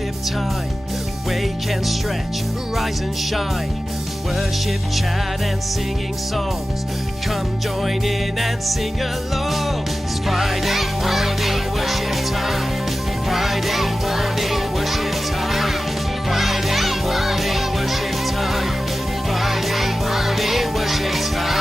worship time. Wake and stretch, rise and shine. Worship, chat and singing songs. Come join in and sing along. It's Friday morning worship time. Friday morning worship time. Friday morning worship time. Friday morning worship time.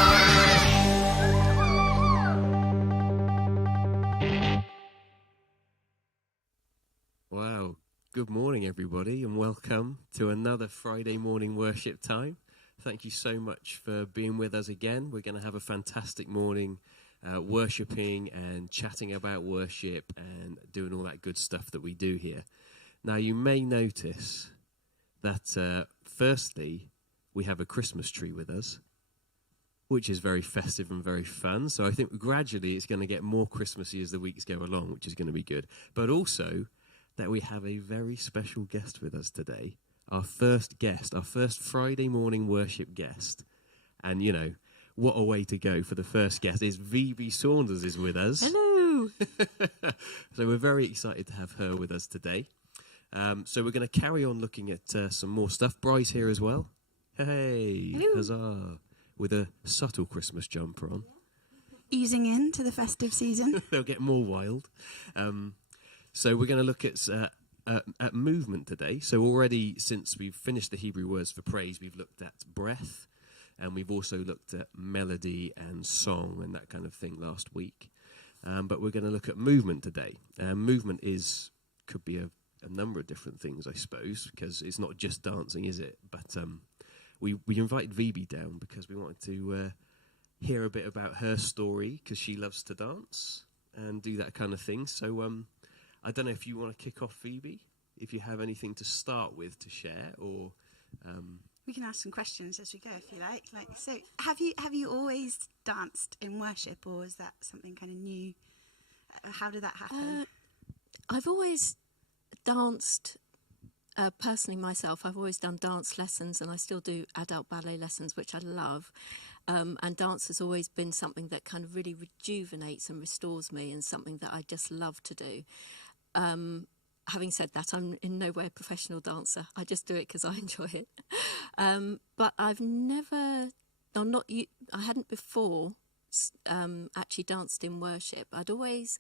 Wow. Good morning, everybody, and welcome to another Friday morning worship time. Thank you so much for being with us again. We're going to have a fantastic morning worshipping and chatting about worship and doing all that good stuff that we do here. Now, you may notice that, firstly, we have a Christmas tree with us, which is very festive and very fun. So I think gradually it's going to get more Christmassy as the weeks go along, which is going to be good. But also that we have a very special guest with us today. Our first guest, our first Friday morning worship guest. And, you know, what a way to go for the first guest is Phoebe Saunders is with us. Hello. So we're very excited to have her with us today. So we're going to carry on looking at some more stuff. Bry's here as well. Hey, hello. Huzzah. With a subtle Christmas jumper on. Easing into the festive season. They'll get more wild. So we're going to look at movement today. So already since we've finished the Hebrew words for praise, we've looked at breath, and we've also looked at melody and song and that kind of thing last week. But we're going to look at movement today. Movement could be a number of different things, I suppose, because it's not just dancing, is it? But we invited Phoebe down because we wanted to hear a bit about her story, because she loves to dance and do that kind of thing. So I don't know if you want to kick off, Phoebe, if you have anything to start with to share, or We can ask some questions as we go, if you like. So, have you always danced in worship, or is that something kind of new? How did that happen? I've always danced. Personally, myself, I've always done dance lessons, and I still do adult ballet lessons, which I love. And dance has always been something that kind of really rejuvenates and restores me, and something that I just love to do. Having said that, I'm in no way a professional dancer. I just do it because I enjoy it. But I've never, I hadn't before actually danced in worship. I'd always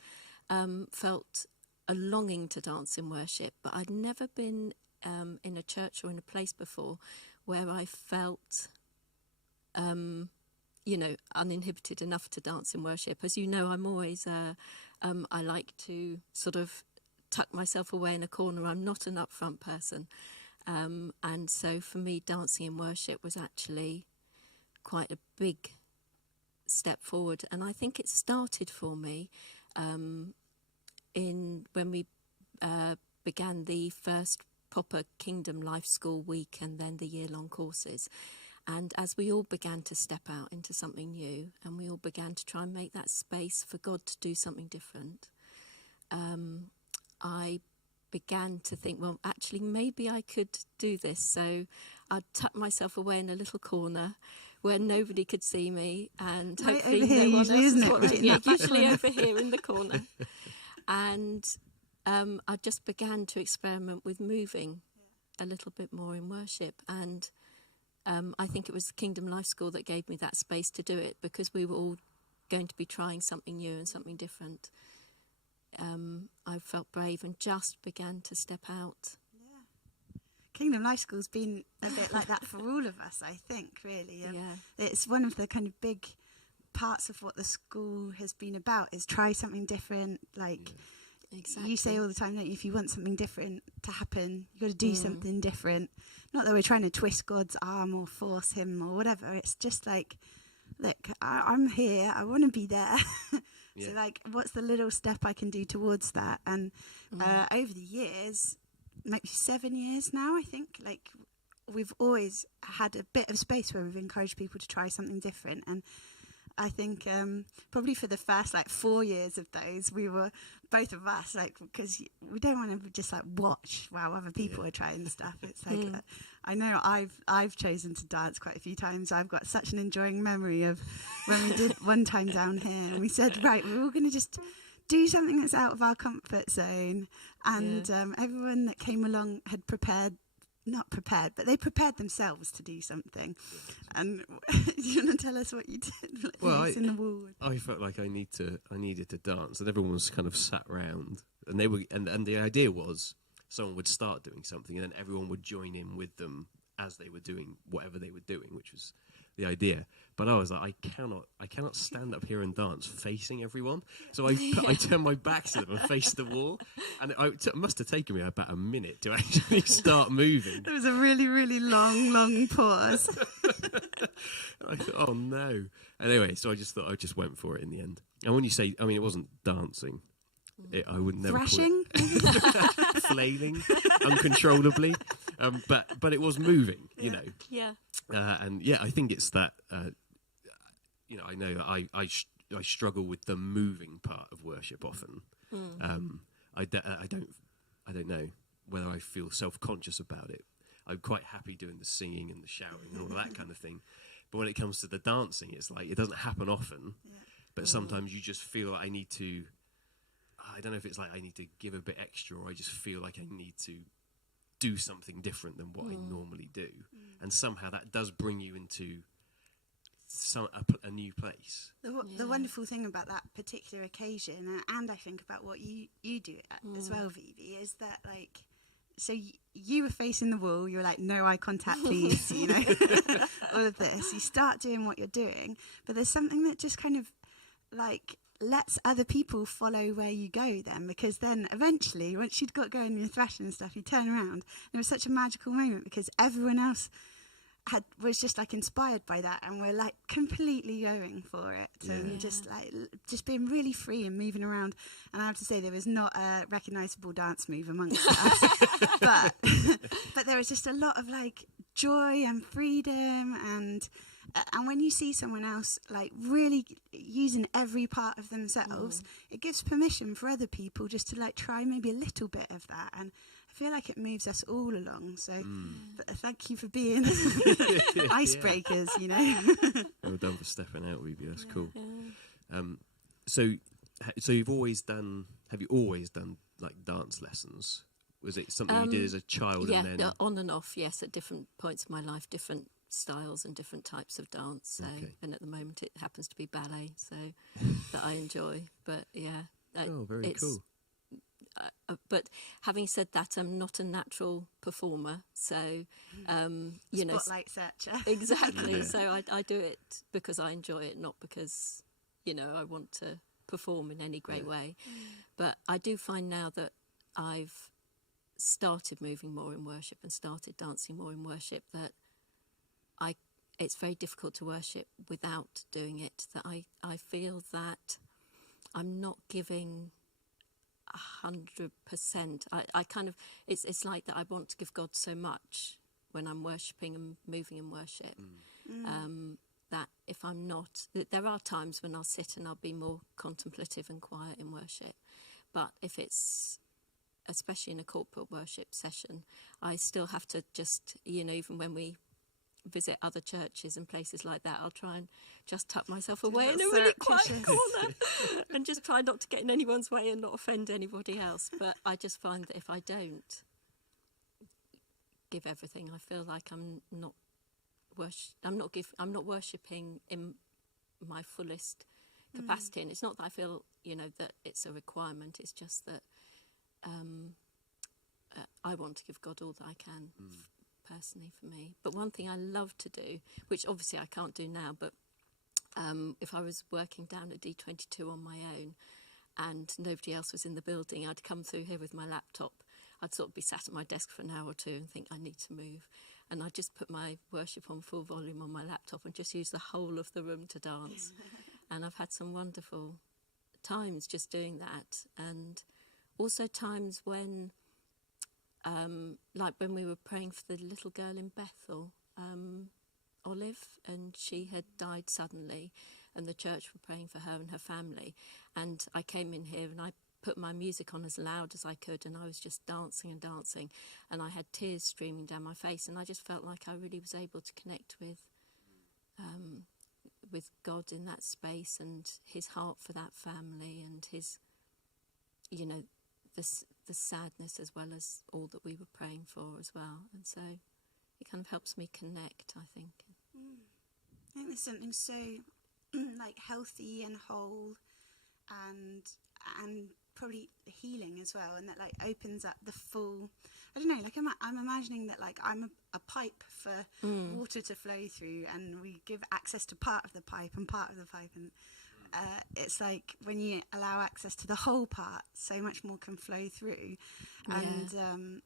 felt a longing to dance in worship, but I'd never been in a church or in a place before where I felt uninhibited enough to dance in worship. As you know, I'm always, I like to sort of tuck myself away in a corner. I'm not an upfront person. And so for me, dancing in worship was actually quite a big step forward. And I think it started for me when we began the first proper Kingdom Life School week and then the year-long courses. And as we all began to step out into something new, and we all began to try and make that space for God to do something different, I began to think, well, actually, maybe I could do this. So I'd tuck myself away in a little corner where nobody could see me, and hopefully no one else was watching. Yeah, usually over here in the corner. And I just began to experiment with moving a little bit more in worship. And I think it was the Kingdom Life School that gave me that space to do it, because we were all going to be trying something new and something different. I felt brave and just began to step out. Yeah. Kingdom Life School's been a bit like that for all of us, I think, really. It's one of the kind of big parts of what the school has been about, is try something different. Exactly. You say all the time, don't you, if you want something different to happen, you've got to do something different. Not that we're trying to twist God's arm or force him or whatever. It's just like, look, I'm here. I want to be there. So, what's the little step I can do towards that? And over the years, maybe 7 years now, I think, we've always had a bit of space where we've encouraged people to try something different. And I think probably for the first 4 years of those, we were, both of us, because we don't want to just watch while other people are trying stuff. It's I know I've chosen to dance quite a few times. I've got such an enjoying memory of when we did one time down here, and we said, right, we're all going to just do something that's out of our comfort zone. And everyone that came along had not prepared, but they prepared themselves to do something. And do you want to tell us what you did? Like, Well, in the wall. I felt like I needed to dance, and everyone was kind of sat round, and they were, and the idea was someone would start doing something, and then everyone would join in with them as they were doing whatever they were doing, which was the idea. But I was like, I cannot stand up here and dance facing everyone. So I turned my back to them and faced the wall, and it must have taken me about a minute to actually start moving. There was a really, really long pause. I thought, oh no. Anyway, so I just thought I just went for it in the end. And when you say, I mean, it wasn't dancing. I would never Thrashing? call it flailing uncontrollably, but it was moving, you know. Yeah. And yeah, I think it's that. You know, I know that I struggle with the moving part of worship often. I don't know whether I feel self-conscious about it. I'm quite happy doing the singing and the shouting and all of that kind of thing. But when it comes to the dancing, it's like it doesn't happen often. Yeah. But sometimes you just feel like I need to. I don't know if it's like I need to give a bit extra, or I just feel like I need to do something different than what I normally do. And somehow that does bring you into a new place. The wonderful thing about that particular occasion, and I think about what you do as well, Vivi, is that like, so you were facing the wall, you were like, no eye contact please, you know, all of this. You start doing what you're doing, but there's something that just kind of like lets other people follow where you go then, because then eventually once you'd got going and you're thrashing and stuff, you turn around and it was such a magical moment because everyone else was just like inspired by that, and we're like completely going for it and just being really free and moving around. And I have to say there was not a recognisable dance move amongst us, but there was just a lot of like joy and freedom, and when you see someone else like really using every part of themselves, it gives permission for other people just to like try maybe a little bit of that, and I feel like it moves us all along. So thank you for being icebreakers, you know. Well done for stepping out, Ruby. That's cool. So you've always done? Have you always done like dance lessons? Was it something you did as a child? Yeah, and then on and off. Yes, at different points of my life, different styles and different types of dance. So, and at the moment, it happens to be ballet, so that I enjoy. But yeah, very cool. But having said that, I'm not a natural performer, so you know, spotlight searcher. Exactly. Yeah. So I do it because I enjoy it, not because I want to perform in any great way. But I do find now that I've started moving more in worship and started dancing more in worship that it's very difficult to worship without doing it. That I feel that I'm not giving 100%. I kind of it's like that I want to give God so much when I'm worshipping and moving in worship. That if I'm not, there are times when I'll sit and I'll be more contemplative and quiet in worship. But if it's, especially in a corporate worship session, I still have to just, even when we visit other churches and places like that, I'll try and just tuck myself away in a really quiet corner and just try not to get in anyone's way and not offend anybody else. But I just find that if I don't give everything, I feel like I'm not worshipping in my fullest capacity. And it's not that I feel that it's a requirement, it's just that I want to give God all that I can personally for me. But one thing I love to do, which obviously I can't do now, but if I was working down at D22 on my own and nobody else was in the building, I'd come through here with my laptop. I'd sort of be sat at my desk for an hour or two and think I need to move, and I'd just put my worship on full volume on my laptop and just use the whole of the room to dance. And I've had some wonderful times just doing that, and also times when like when we were praying for the little girl in Bethel, Olive, and she had died suddenly, and the church were praying for her and her family, and I came in here and I put my music on as loud as I could, and I was just dancing and dancing, and I had tears streaming down my face, and I just felt like I really was able to connect with God in that space, and his heart for that family, and his you know, the sadness as well as all that we were praying for as well. And so it kind of helps me connect, I think. I think there's something so like healthy and whole and probably healing as well, and that like opens up the full, I don't know, like I'm imagining that like I'm a pipe for water to flow through, and we give access to part of the pipe, and it's like when you allow access to the whole part, so much more can flow through. And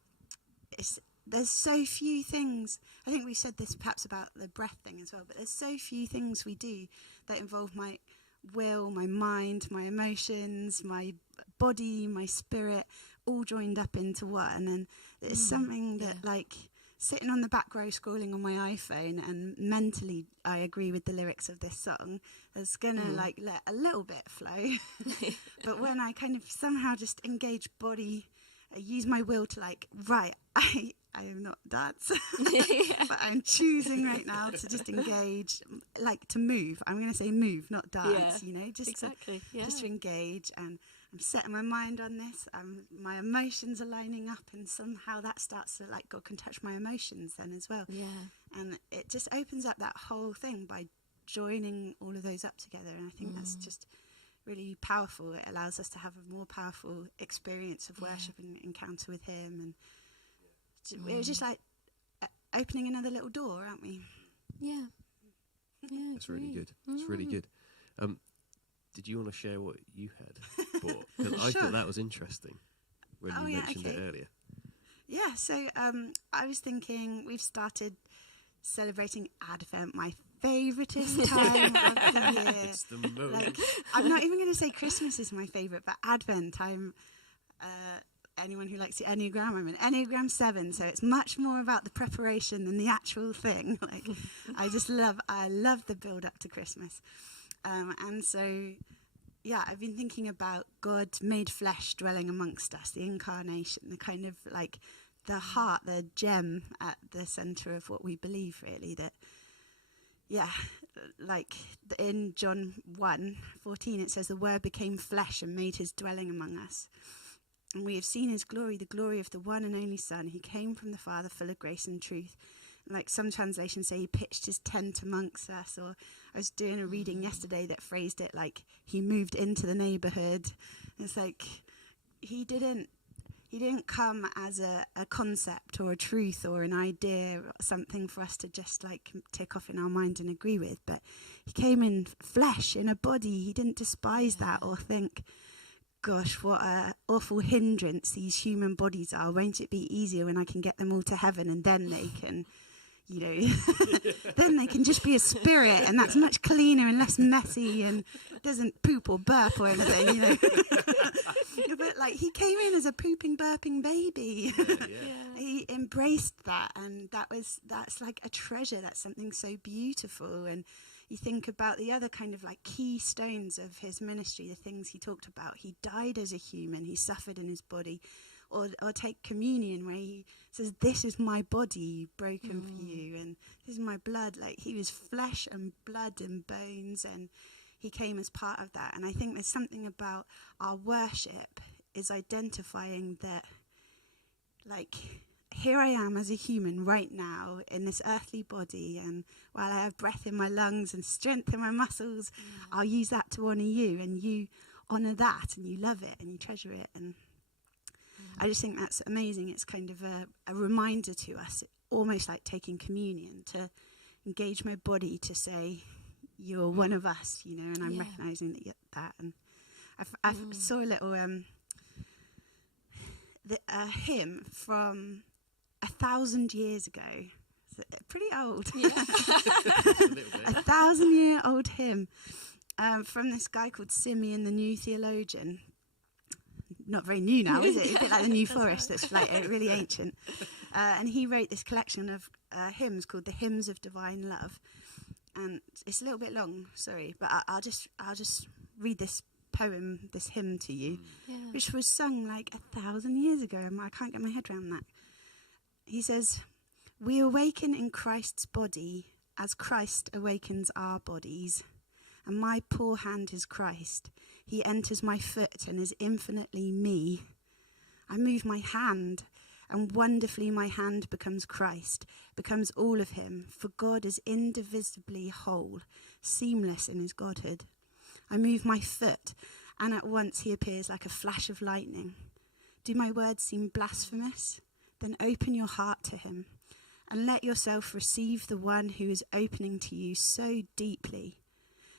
there's so few things, I think we said this perhaps about the breath thing as well, but there's so few things we do that involve my will, my mind, my emotions, my body, my spirit, all joined up into one. And it's something that like sitting on the back row scrolling on my iPhone, and mentally I agree with the lyrics of this song, is gonna like let a little bit flow. But when I kind of somehow just engage body, I use my will to like, right, I am not dance, but I'm choosing right now to just engage, like to move. I'm going to say move, not dance, you know, just to engage. And I'm setting my mind on this. My emotions are lining up, and somehow that starts to like, God can touch my emotions then as well. Yeah. And it just opens up that whole thing by joining all of those up together. And I think that's just really powerful. It allows us to have a more powerful experience of worship and encounter with Him. And it was just like opening another little door, aren't we? Yeah. It's really good. It's really good. Did you want to share what you had bought? Because I thought that was interesting when you mentioned it earlier. Yeah, so I was thinking we've started celebrating Advent, my favouriteest time of the year. It's the moment. Like, I'm not even going to say Christmas is my favourite, but Advent, I'm... anyone who likes the Enneagram, I'm an Enneagram 7, so it's much more about the preparation than the actual thing. Like, I love the build up to Christmas. And so, I've been thinking about God made flesh dwelling amongst us, the incarnation, the kind of like the heart, the gem at the centre of what we believe, really. That, like in John 1:14, it says, the Word became flesh and made His dwelling among us. And we have seen His glory, the glory of the one and only Son. He came from the Father, full of grace and truth. Like some translations say, He pitched His tent amongst us. Or I was doing a reading yesterday that phrased it like He moved into the neighbourhood. It's like He didn't come as a concept or a truth or an idea or something for us to just like tick off in our mind and agree with. But He came in flesh, in a body. He didn't despise that or think, gosh, what an awful hindrance these human bodies are. Won't it be easier when I can get them all to heaven, and then they can, you know, then they can just be a spirit, and that's much cleaner and less messy and doesn't poop or burp or anything, you know. But like He came in as a pooping, burping baby. He embraced that, and that's like a treasure. That's something so beautiful. And you think about the other kind of like keystones of His ministry, the things He talked about. He died as a human. He suffered in His body. Or take communion, where He says, this is my body broken for you, and this is my blood. Like He was flesh and blood and bones, and He came as part of that. And I think there's something about our worship is identifying that, like, here I am as a human right now in this earthly body, and while I have breath in my lungs and strength in my muscles, I'll use that to honour you, and you honour that, and you love it, and you treasure it. And I just think that's amazing. It's kind of a reminder to us, almost like taking communion, to engage my body to say, you're one of us, you know, and I'm recognising that. And I saw a little hymn from 1,000 years ago. It's pretty old. Yeah. 1,000-year-old hymn from this guy called Simeon, the New Theologian. Not very new now, is it? A bit like the New Forest, that's like really ancient. And he wrote this collection of hymns called the Hymns of Divine Love. And it's a little bit long, sorry, but I'll just read this poem, this hymn to you, which was sung like 1,000 years ago, and I can't get my head around that. He says, we awaken in Christ's body as Christ awakens our bodies, and my poor hand is Christ. he enters my foot and is infinitely me. I move my hand, and wonderfully my hand becomes Christ, becomes all of him, for God is indivisibly whole, seamless in his Godhood. I move my foot, and at once he appears like a flash of lightning. Do my words seem blasphemous? Then open your heart to him, and let yourself receive the one who is opening to you so deeply.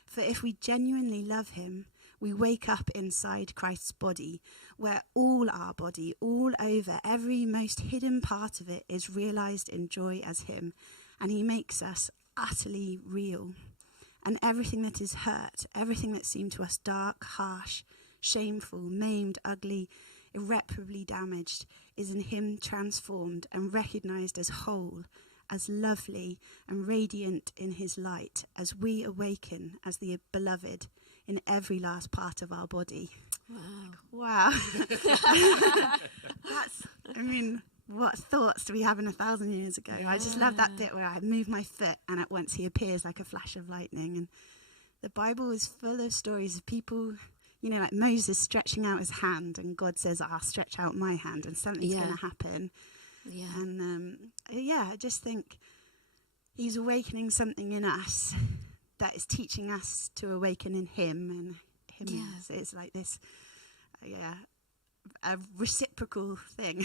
For if we genuinely love him, we wake up inside Christ's body, where all our body, all over, every most hidden part of it is realized in joy as him, and he makes us utterly real. And everything that is hurt, everything that seemed to us dark, harsh, shameful, maimed, ugly, irreparably damaged, is in him transformed and recognized as whole, as lovely and radiant in his light, as we awaken as the beloved in every last part of our body. Wow. What thoughts do we have in 1,000 years ago? I just love that bit where I move my foot and at once he appears like a flash of lightning. And the Bible is full of stories of people, like Moses stretching out his hand and God says, I'll stretch out my hand and something's going to happen. Yeah. And I just think he's awakening something in us that is teaching us to awaken in him and him. Yeah. So it's like this, a reciprocal thing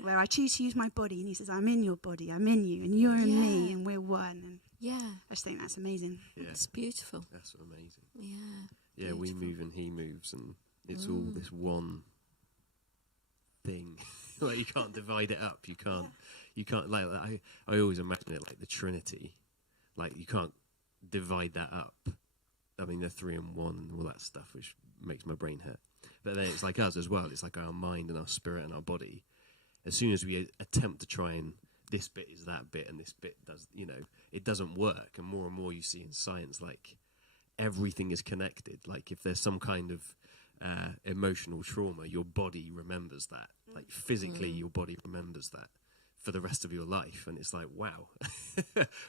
where I choose to use my body and he says, I'm in your body, I'm in you, and you're in me, and we're one. And I just think that's amazing. Yeah. It's beautiful. That's amazing. Yeah. Yeah, we move and he moves, and it's all this one thing. Like, you can't divide it up. You can't, like, I always imagine it like the Trinity. Like, you can't divide that up. I mean, they're 3 and 1 and all that stuff, which makes my brain hurt. But then it's like us as well. It's like our mind and our spirit and our body. As soon as we attempt to try and this bit is that bit and this bit does, it doesn't work. And more you see in science, like, everything is connected. Like, if there's some kind of emotional trauma, your body remembers that. Like, physically, your body remembers that for the rest of your life. And it's like, wow,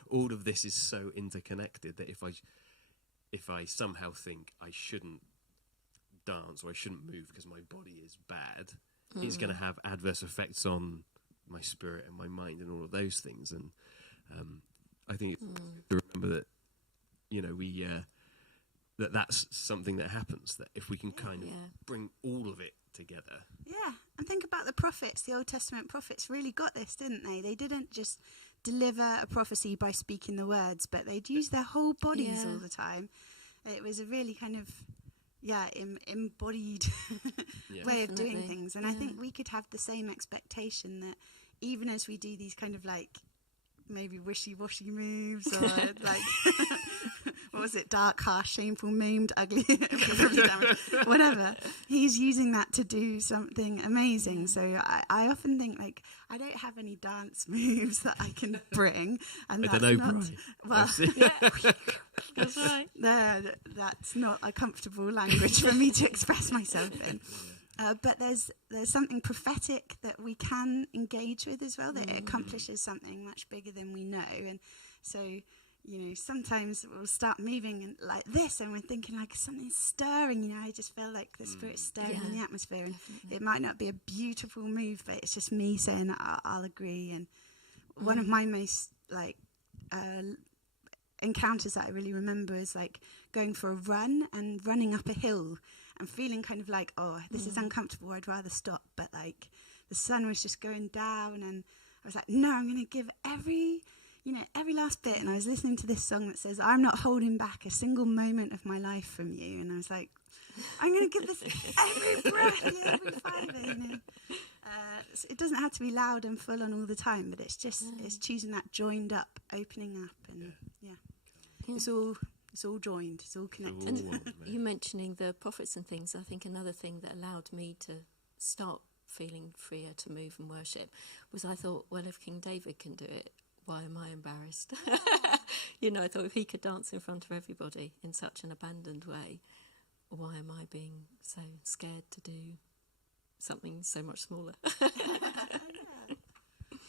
all of this is so interconnected that if I somehow think I shouldn't dance or I shouldn't move because my body is bad, it's going to have adverse effects on my spirit and my mind and all of those things. And I think it's to remember that, we that's something that happens, that if we can kind of bring all of it together. Yeah, and think about the prophets. The Old Testament prophets really got this, didn't they? They didn't just deliver a prophecy by speaking the words, but they'd use their whole bodies all the time. It was a really kind of embodied way of doing things. And I think we could have the same expectation that even as we do these kind of like maybe wishy-washy moves or like what was it, dark, harsh, shameful, maimed, ugly, whatever, he's using that to do something amazing. So I often think, like, I don't have any dance moves that I can bring, and I don't know, that's right. That's not a comfortable language for me to express myself in. But there's something prophetic that we can engage with as well, that it accomplishes something much bigger than we know. And so, sometimes we'll start moving like this and we're thinking like something's stirring, I just feel like the Spirit's stirring in the atmosphere. And it might not be a beautiful move, but it's just me saying I'll agree. And one of my most encounters that I really remember is like going for a run and running up a hill and feeling kind of like, oh, this is uncomfortable, I'd rather stop. But like the sun was just going down and I was like, no, I'm going to give every last bit. And I was listening to this song that says, I'm not holding back a single moment of my life from you. And I was like, I'm going to give this every breath, every fibre, it doesn't have to be loud and full on all the time, but it's just, it's choosing that joined up, opening up. And it's all joined, it's all connected. And you mentioning the prophets and things, I think another thing that allowed me to start feeling freer to move and worship was I thought, well, if King David can do it, why am I embarrassed? I thought if he could dance in front of everybody in such an abandoned way, why am I being so scared to do something so much smaller?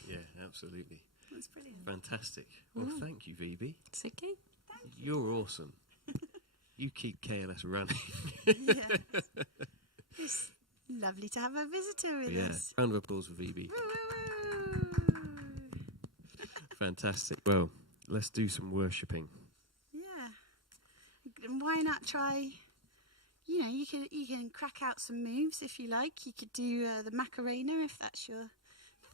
Yeah, absolutely. That's brilliant. Fantastic. Well, thank you, Phoebe. It's okay. You're awesome. You keep KLS running. Yes. It's lovely to have a visitor with us. Round of applause for Phoebe. Woo! Fantastic. Well, let's do some worshipping. Yeah. And why not try? You can crack out some moves if you like. You could do the Macarena if that's your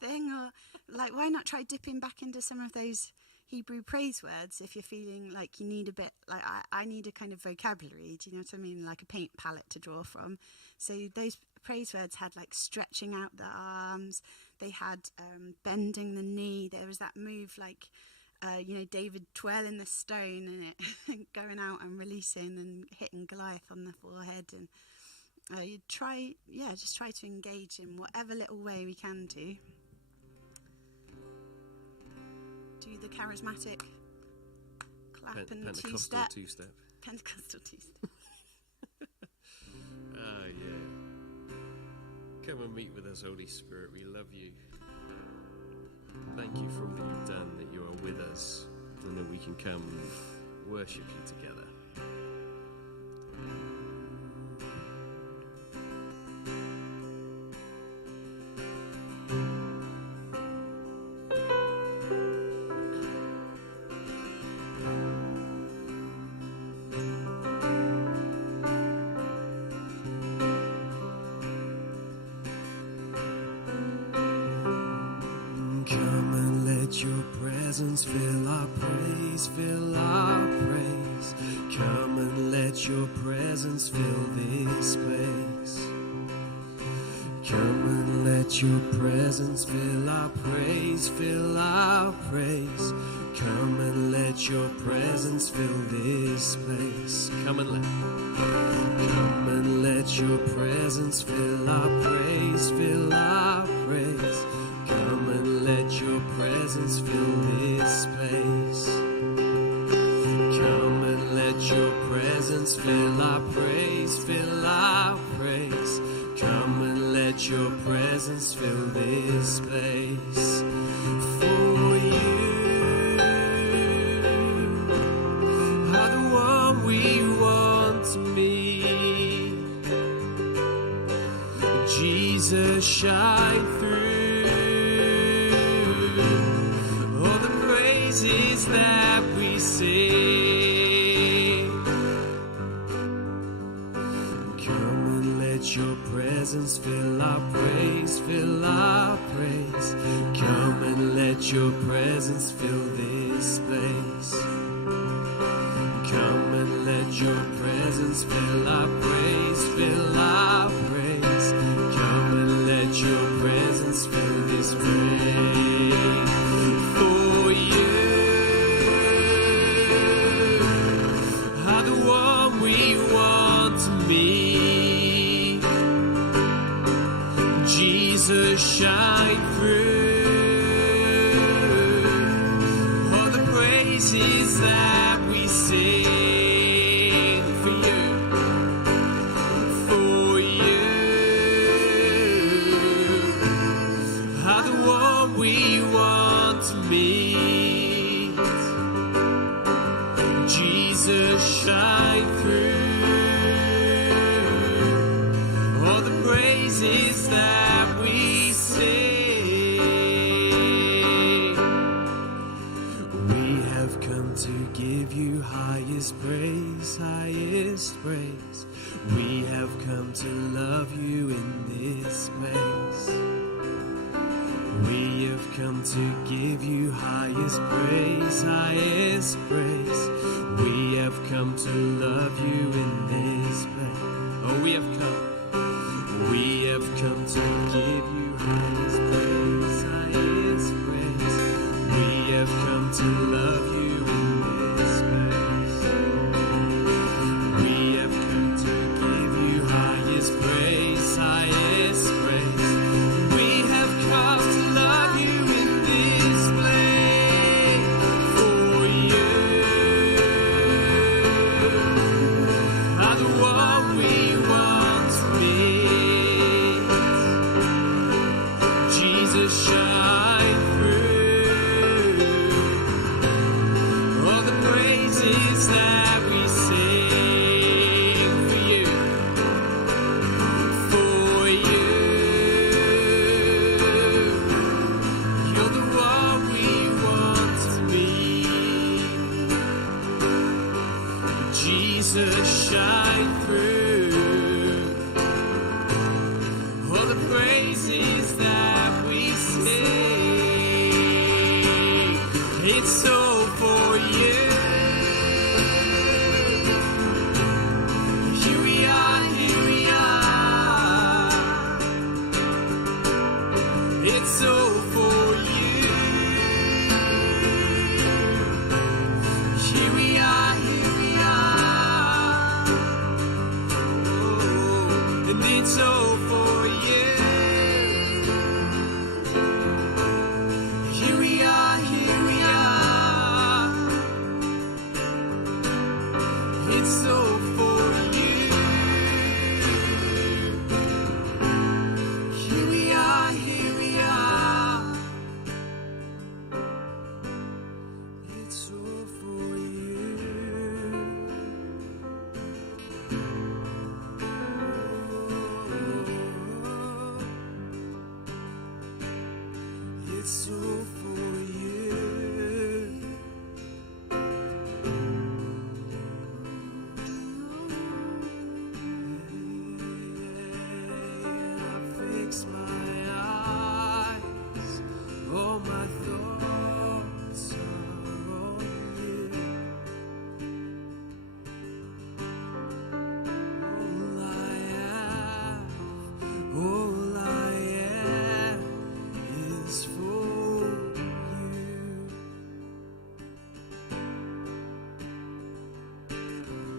thing, or why not try dipping back into some of those Hebrew praise words if you're feeling like you need a bit, like I need a kind of vocabulary, do you know what I mean, like a paint palette to draw from. So those praise words had like stretching out the arms, they had bending the knee, there was that move like David twirling the stone and it going out and releasing and hitting Goliath on the forehead, and you just try to engage in whatever little way we can do the charismatic clap and Pentecostal two-step. Pentecostal two-step. Come and meet with us, Holy Spirit. We love you. Thank you for all that you've done, that you are with us, and that we can come and worship you together. Fill our praise, fill our praise. Come and let your presence fill this place. Come and let your presence fill our praise, fill our praise. Come and let your presence fill this place. Come and let your presence fill our praise, fill our praise. Come and let your presence fill this place. Come and let your presence fill our praise, fill our praise. Come and let your presence fill this place. For you are the one we want to meet. Jesus, shine through. That we sing. Come and let your presence fill our praise, fill our praise. Come and let your presence fill this place. Come and let your presence fill our praise, fill our praise. Come and let your presence fill this place. For you we want to meet. Jesus, shine through. All the praises that we sing for you, are the one we want to meet. Jesus, shine through. All the praises that we sing. We have come to give you highest praise, highest praise. We have come to love you in this place. We have come to give you highest praise, highest praise. We have come to love you in this place. Oh, we have come to give you highest praise, highest praise. We have come to love you in this place. We have come to give you highest praise, highest praise. We have come to love you in this place. For you are the one we want to meet. Jesus, shine through. All the praises that we sing. Jesus, shine through. All the praises that we sing, it's all for you. Here we are, here we are. It's all for you. Here we are, here we are. Oh, and it's all for you. Here we are, here we are. It's all for you. Here we are, here we are. It's all for you. It's all for you. I fix my eyes, all my thoughts are on you. All I have, all I am is for you.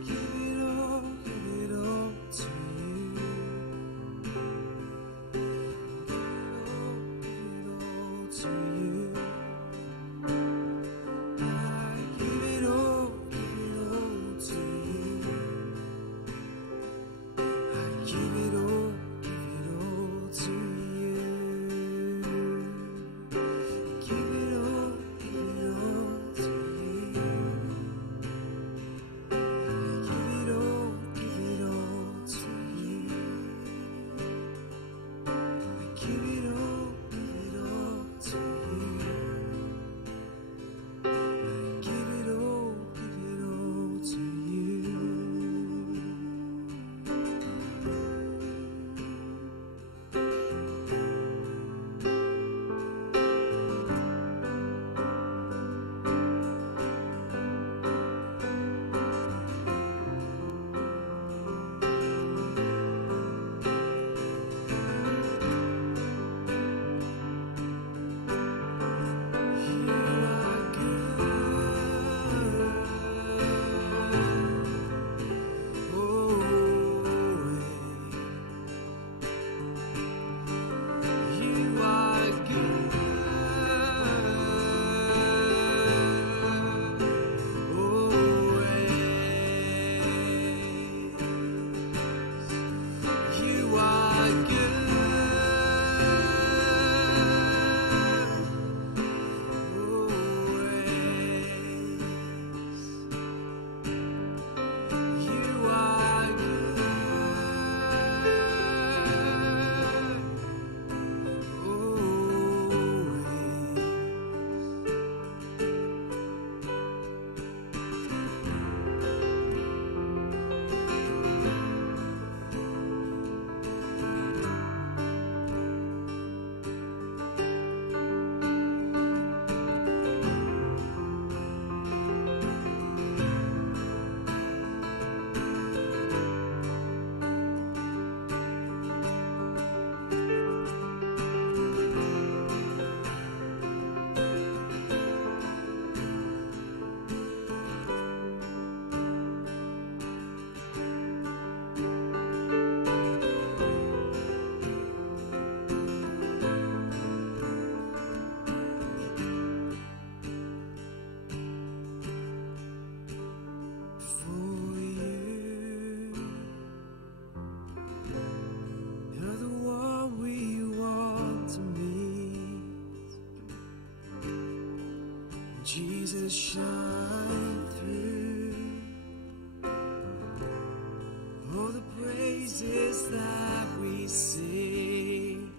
Give it all to you. To you, I give it all to you. I give it all to you. Give it all to you. I give it all to you. I give it all to you. Give it all to you. You are good. You are good. You are good. You are for you. You're the one we want to meet. Jesus, shine through. All the praises that we sing,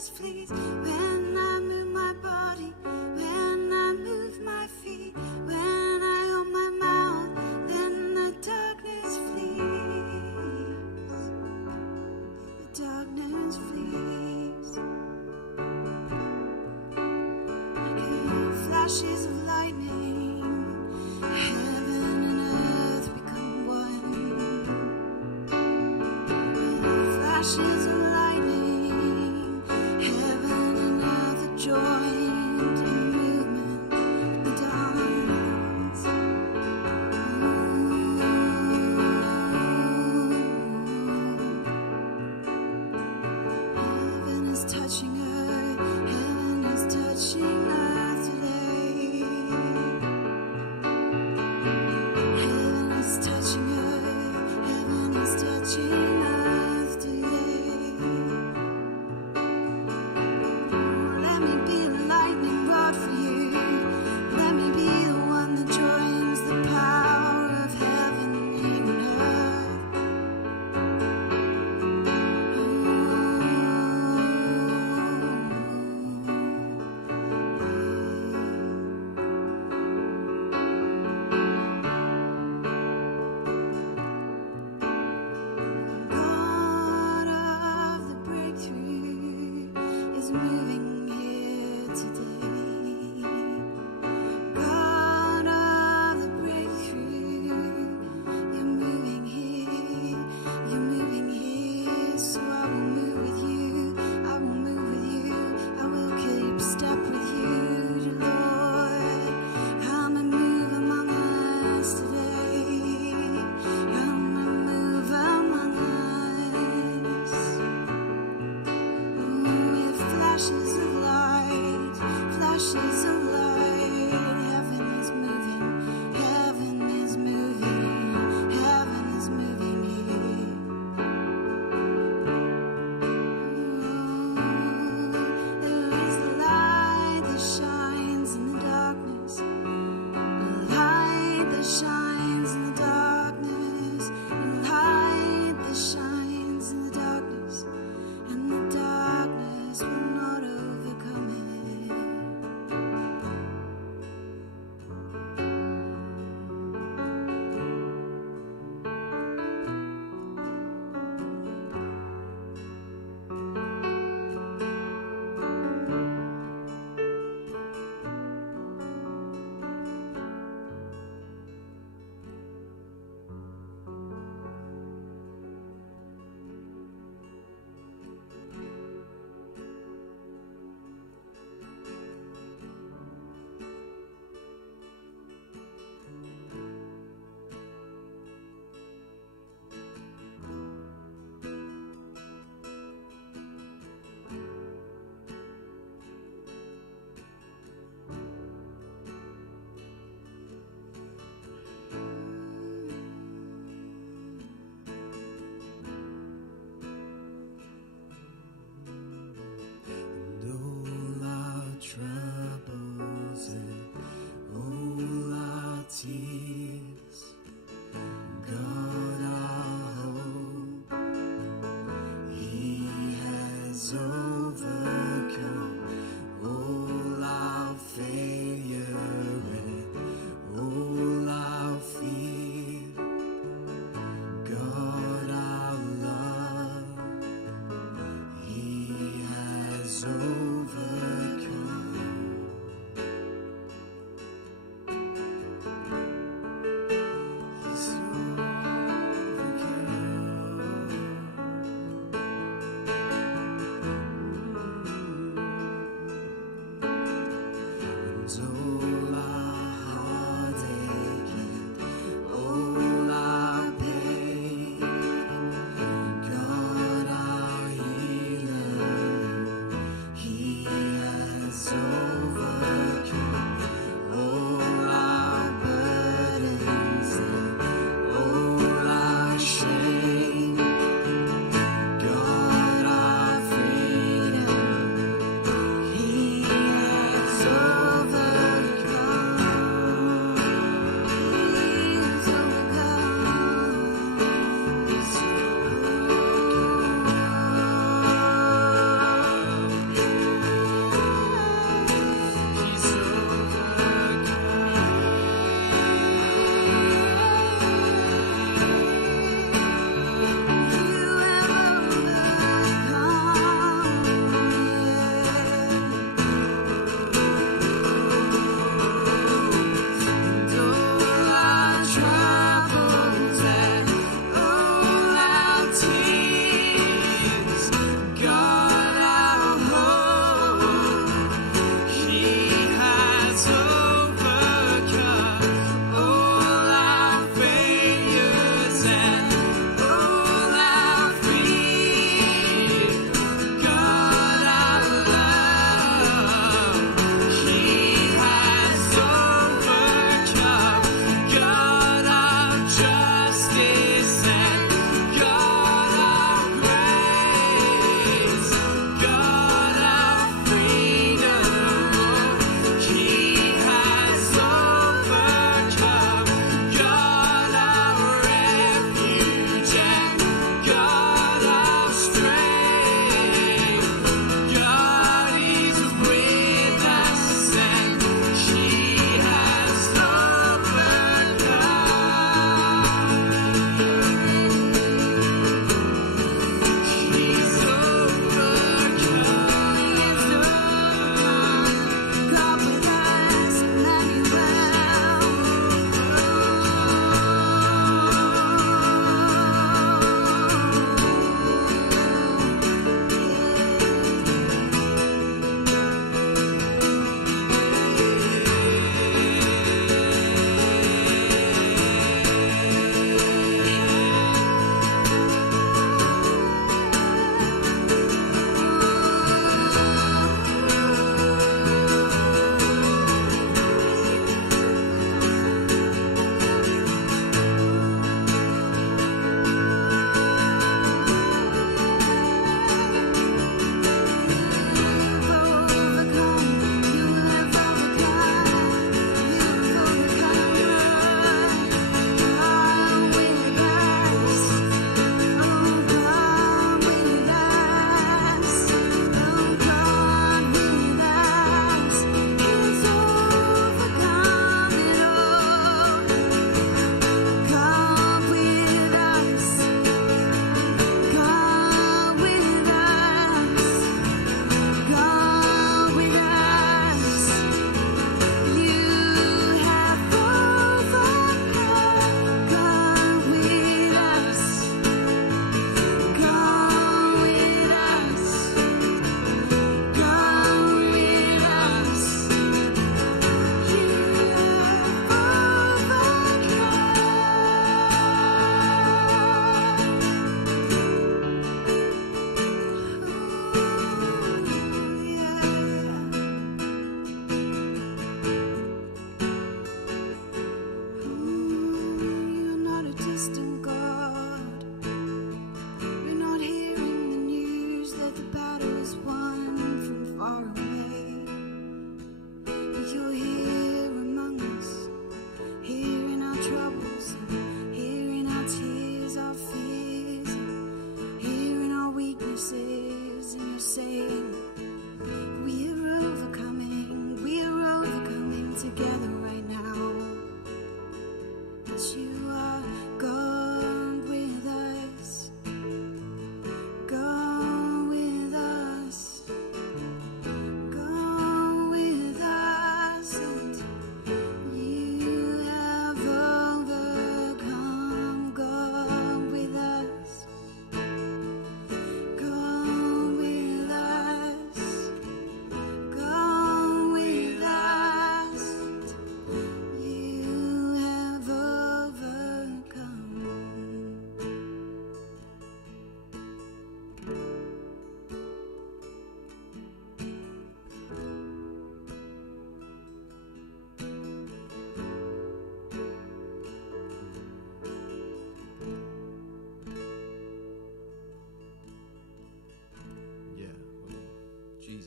darkness flees. When I move my body, when I move my feet, when I open my mouth, then the darkness flees. The darkness flees. I can hear flashes of lightning. Heaven and earth become one. Flashes of lightning, heaven and earth are joined in movement, the dance. Heaven is touching earth, heaven is touching earth today. Heaven is touching earth, heaven is touching earth today. Let me be the lightning rod for you. Let me be the one that joins the power of heaven here on earth.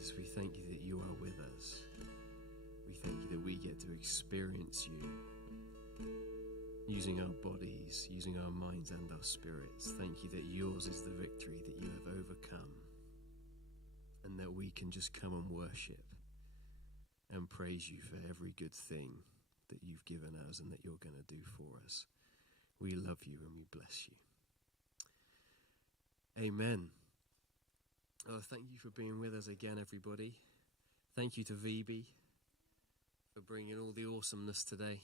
Jesus, we thank you that you are with us. We thank you that we get to experience you using our bodies, using our minds and our spirits. Thank you that yours is the victory, that you have overcome, and that we can just come and worship and praise you for every good thing that you've given us and that you're going to do for us. We love you and we bless you. Amen. Oh, thank you for being with us again, everybody. Thank you to VB for bringing all the awesomeness today.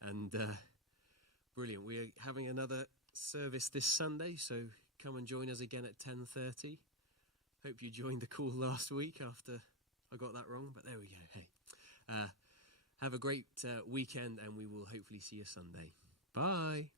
And brilliant. We are having another service this Sunday, so come and join us again at 10:30. Hope you joined the call last week after I got that wrong, but there we go. Hey, have a great weekend, and we will hopefully see you Sunday. Bye.